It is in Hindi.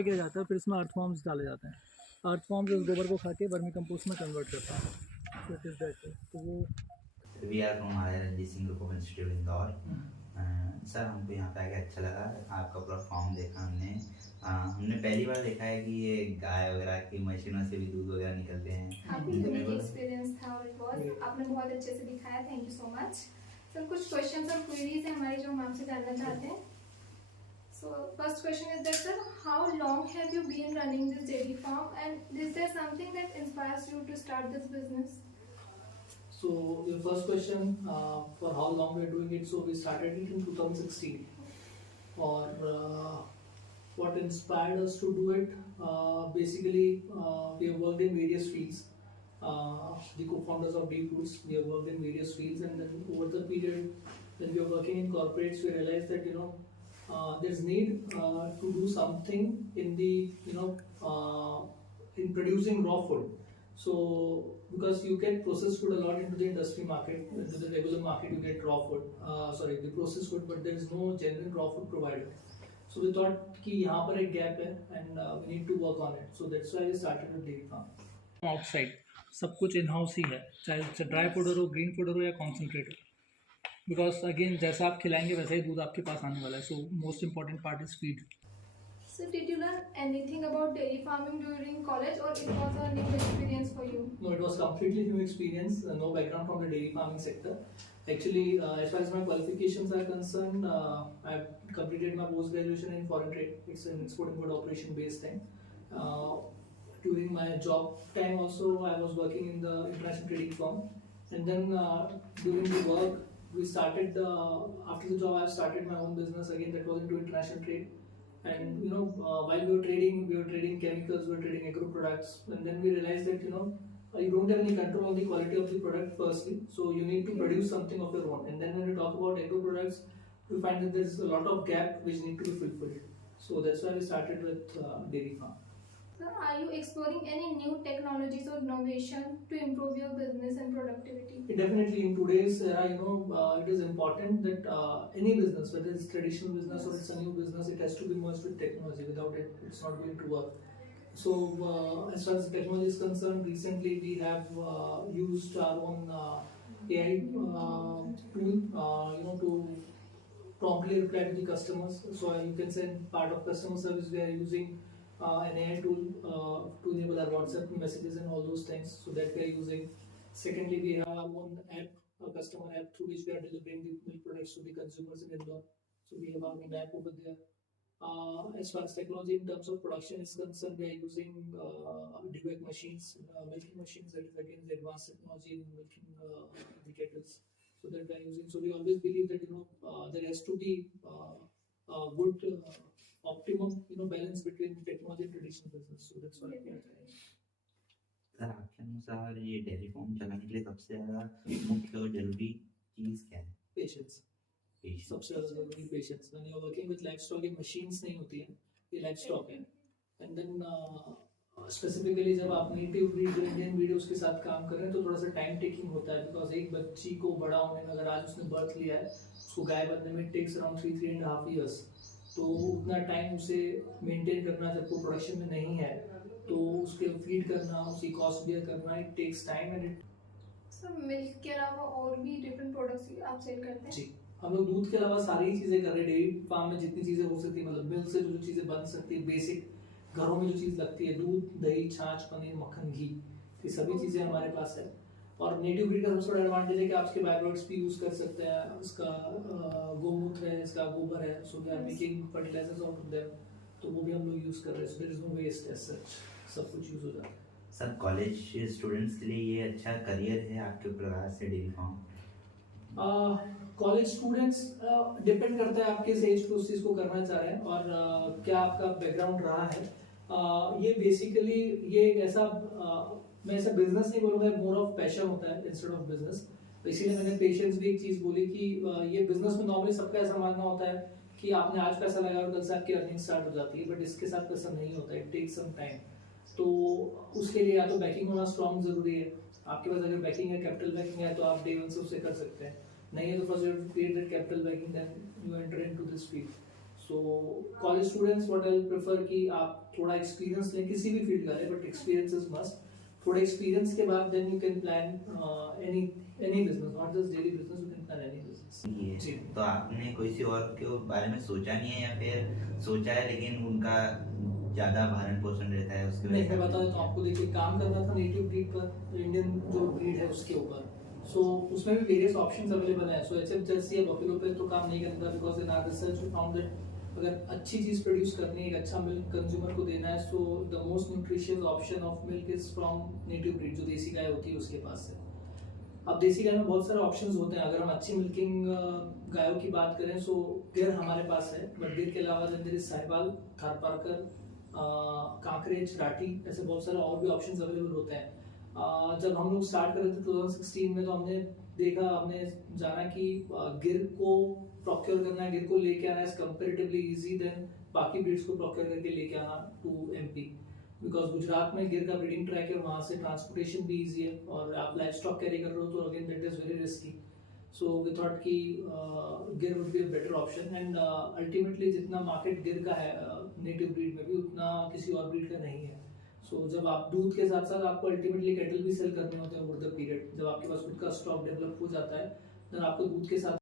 ड्राई किया जाता है, फिर इसमें अर्थवॉर्म्स डाले जाते हैं। अर्थवॉर्म्स उस गोबर को खा के वर्मी कंपोस्ट में कन्वर्ट करता है। So it is that way. तो वो We are from Arya Ranjit Singh group of institute Indore. Sir हमको यहाँ पे आके अच्छा लगा, आपका पूरा फॉर्म देखा हमने। हमने पहली बार देखा है कि ये गाय वगैरह की मशीनों से भी दूध वगैरह निकलते हैं। काफी यूनिक एक्सपीरियंस था और इट वाज, आपने बहुत अच्छे से दिखाया, thank you so much. Sir कुछ क्वेश्चंस और क्वेरीज हैं हमारी जो हम आपसे जानना चाहते हैं। So first question is that sir, how long have you been running this dairy farm and is there something that inspires you to start this business? So your first question, for how long we are doing it? So we started it in 2016. Or what inspired us to do it? Basically, we have worked in various fields. The co-founders of Deep Roots, we have worked in various fields, and then over the period when we are working in corporates, we realized that there's need to do something in the in producing raw food. So because you get processed food a lot into the industry market, into the regular market you get raw food, the processed food, but there is no genuine raw food provided. So we thought कि यहाँ पर एक gap है and we need to work on it. So that's why we started a dairy farm. Outside सब कुछ in house ही है, चाहे ड्राई पाउडर हो, ग्रीन पाउडर हो या कॉन्सेंट्रेट हो, बिकॉज अगेन जैसा आप खिलाएंगे वैसा ही दूध आपके पास आने वाला है. So most important part is feed. So did you learn anything about dairy farming during college or it was a new experience for you? No, it was completely new experience. No background from the dairy farming sector. Actually, as far as my qualifications are concerned, I've completed my post graduation in foreign trade. It's an export import operation based thing. During my job time also, I was working in the international trading firm, and then during the work, we started after the job I started my own business again that was into international trade. And while we were trading chemicals, we were trading agro products, and then we realized that you don't have any control on the quality of the product firstly, so you need to produce something of your own. And then when we talk about agro products, we find that there's a lot of gap which need to be fulfilled. So that's why we started with dairy farm. Sir, are you exploring any new technologies or innovation to improve your business and productivity? Definitely, in today's era, it is important that any business, whether it's traditional business or it's a new business, it has to be merged with technology. Without it, it's not going to work. So, as far as technology is concerned, recently we have used our own AI tool, to promptly reply to the customers. So you can say in part of customer service, we are using an AI tool to enable our WhatsApp messages and all those things. So that we are using. Secondly, we have our own app, a customer app through which we are delivering the milk products to the consumers in Indore. So we have our own app over there. As far as technology in terms of production is concerned, we are using DVAC machines, milking machines. That is again the advanced technology in milking the kettles. So that we are using. So we always believe that there has to be a good optimum balance between technology and traditional business. So that's what we are trying. Sir आपके अनुसार ये डेयरी फार्म चलाने के लिए सबसे ज़्यादा मुख्य और जरूरी चीज़ क्या है? पेशेंस. सबसे ज़्यादा जरूरी patience. When you are working with livestock, ये machines नहीं होती हैं, ये livestock है. And then स्पेसिफिकली जब आप नेटिव ब्रीड जो इंडियन ब्रीड है उसके साथ काम कर रहे हैं तो थोड़ा सा टाइम टेकिंग होता है. बिकॉज एक बच्ची को बड़ा होने में, अगर आज उसने बर्थ लिया है, उसको गाय बनने में टेक्स अराउंड 3.5 years. तो उतना टाइम उसे मेंटेन करना जब वो प्रोडक्शन में नहीं है तो उसके फीड करना, उसकी कॉस्ट बियर करना, it takes time and it. Sir milk के अलावा और भी डिफरेंट प्रोडक्ट्स आप सेल करते हैं? जी, हम लोग दूध के अलावा सारी चीज़ें कर रहे हैं. डेयरी फार्म में जितनी चीज़ें हो सकती है, मतलब मिल्क से जो चीज़ें बन सकती है, बेसिक घरों में जो चीज़ लगती है, दूध, दही, छाछ, पनीर, मक्खन, घी, ये सभी चीज़ें हमारे पास है. और नेटिव ब्रीड का सबसे बड़ा एडवांटेज है कि आप इसके बायोप्रोडक्ट्स भी यूज़ कर सकते हैं. इसका गोमूत्र है, इसका गोबर है, so we are making fertilisers out of them, तो वो भी हम लोग यूज़ कर रहे हैं. So there is no waste as such, सब कुछ यूज़ हो जाता है. सर कॉलेज स्टूडेंट्स के लिए ये अच्छा करियर है आपके प्रकार से dairy farm? College students depend करता है आप किस एज पे उस चीज़ को करना चाह रहे हैं और क्या आपका बैकग्राउंड रहा है. ये बेसिकली ये एक ऐसा मैं ऐसा बिजनेस नहीं बोलूँगा, मोर ऑफ पैशन होता है इंस्टेड ऑफ बिजनेस. तो इसीलिए मैंने पेशेंस भी एक चीज़ बोली कि ये बिजनेस में नॉर्मली सबका ऐसा मानना होता है कि आपने आज पैसा लगाया और कल से आपकी अर्निंग स्टार्ट हो जाती है, बट इसके साथ ऐसा नहीं होता है. It takes some time. तो उसके लिए या तो बैकिंग होना स्ट्रॉन्ग जरूरी है. आपके पास अगर बैकिंग है, कैपिटल बैकिंग है, तो आप डे वन से उसे कर सकते हैं. नहीं है तो first you have to create that capital backing, then you enter into this field. So college students what I prefer कि आप थोड़ा एक्सपीरियंस लें, किसी भी फील्ड का है, बट एक्सपीरियंस इज मस्ट। थोड़ा एक्सपीरियंस के बाद then you can plan any business, not just daily business, you can plan any business. जी। तो आपने कोई सी और के बारे में सोचा नहीं है, या फिर सोचा है लेकिन उनका ज्यादा भरण पोषण रहता है उसके नहीं, वजह मैं से? बता देता हूँ आपको। देखिए, काम करना था नेटिव ब्रीड पर, इंडियन जो ब्रीड है उसके ऊपर। सो उसमें भी वेरियस ऑप्शंस अवेलेबल हैं। सो एचएफ जर्सी या बफेलो पे तो काम नहीं करता, because in our research we found that अगर अच्छी चीज प्रोड्यूस करनी है, एक अच्छा मिल्क कंज्यूमर को देना है, so the most nutritious option of milk is from native breed, जो देसी गाय होती है उसके पास से। अब देसी गाय में बहुत सारे ऑप्शंस होते हैं। अगर हम अच्छी मिल्किंग गायों की बात करें, सो गिर हमारे पास है, बट गिर के अलावा देयर इज साहिवाल, थारपारकर, कांकरेज, राठी, ऐसे बहुत सारे और भी ऑप्शंस अवेलेबल होते हैं। जब हम लोग स्टार्ट कर रहे थे 2016 में, तो हमने जाना कि गिर को प्रोक्योर करना है, गिर को लेके आना है कंपैरेटिवली इजी देन बाकी ब्रीड्स को प्रोक्योर करके लेके आना टू एमपी, बिकॉज गुजरात में गिर का ब्रीडिंग ट्रैक है, वहाँ से ट्रांसपोर्टेशन भी इजी है, और आप लाइव स्टॉक कैरी कर रहे हो तो again that is very risky. So we thought कि Gir would be a better option, and ultimately जितना मार्केट गिर का है नेटिव ब्रीड में भी, उतना किसी और ब्रीड का नहीं है। सो जब आप दूध के साथ साथ आपको अल्टीमेटली कैटल भी सेल करने होते हैं ओवर द पीरियड, जब आपके पास खुद का स्टॉक डेवलप हो जाता है, देन आपको दूध के साथ